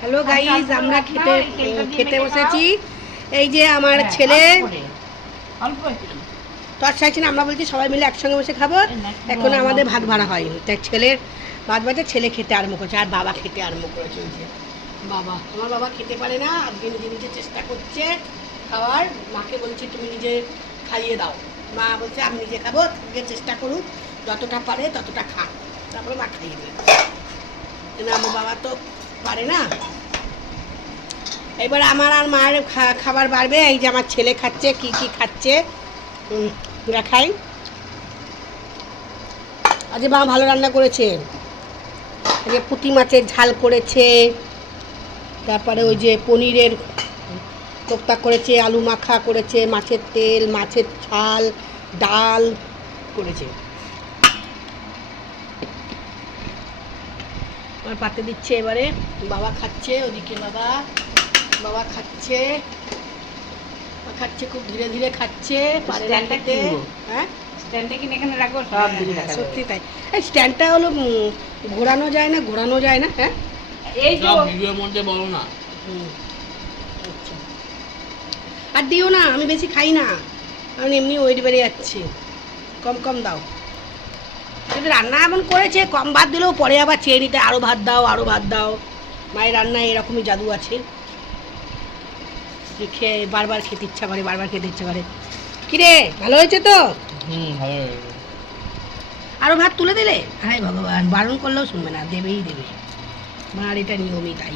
Hello guys, আমরা খেতে বসেছি। এই যে আমার ছেলে তোর চাইছি না, আমরা বলছি সবাই মিলে একসঙ্গে বসে খাবো। এখন আমাদের ভাত ভাড়া হয়নি, তাই ছেলের ভাত বাজে, ছেলে খেতে আরম্ভ করছে আর বাবা খেতে আরম্ভ করেছে। ওই যে বাবা, আমার বাবা খেতে পারে না, আজকে নিজে নিজে চেষ্টা করছে খাওয়ার। মাকে বলছি তুমি নিজে খাইয়ে দাও, মা বলছে আমি নিজে খাবো, নিজে চেষ্টা করুক, যতটা পারে ততটা খা, তারপরে মা খাইয়ে দেবে। কিন্তু আমার বাবা তো পারে না। এবার আমার আর মায়ের খাবার বাড়বে। এই যে আমার ছেলে খাচ্ছে, কি কি খাচ্ছে দেখাই। আজ মা ভালো রান্না করেছে, এই যে পুঁটি মাছের ঝাল করেছে, তারপরে ওই যে পনিরের কোপ্তা করেছে, আলু মাখা করেছে, মাছের তেল, মাছের ঝাল, ডাল করেছে। আমার পাতে দিচ্ছে, এবারে বাবা খাচ্ছে। ওদিকে বাবা খাচ্ছে, খুব ধীরে ধীরে খাচ্ছে, পারে না খেতে। হ্যাঁ, স্ট্যান্ডটা কিনে এখানে রাখবো, সব দিকে রাখা যাবে। সত্যি তাই। এই স্ট্যান্ডটা হলো ঘোরানো যায় না, হ্যাঁ এই যে ভিডিওর মধ্যে বলো না। আচ্ছা, আর দিও না, আমি বেশি খাই না, কারণ এমনি ওয়েট বেড়ে যাচ্ছে। কম দাও। কিন্তু রান্না এমন করেছে, কম ভাত দিলেও পরে আবার চেয়ে নিতে, আরও ভাত দাও। মায়ের রান্নায় এরকমই জাদু আছে, খেয়ে বারবার খেতে ইচ্ছা করে। কিরে, ভালো হয়েছে তো? ভালো। আরও ভাত তুলে দিলে? হায় ভগবান, বারণ করলেও শুনবে না, দেবেই দেবে। মার এটা নিয়মই তাই।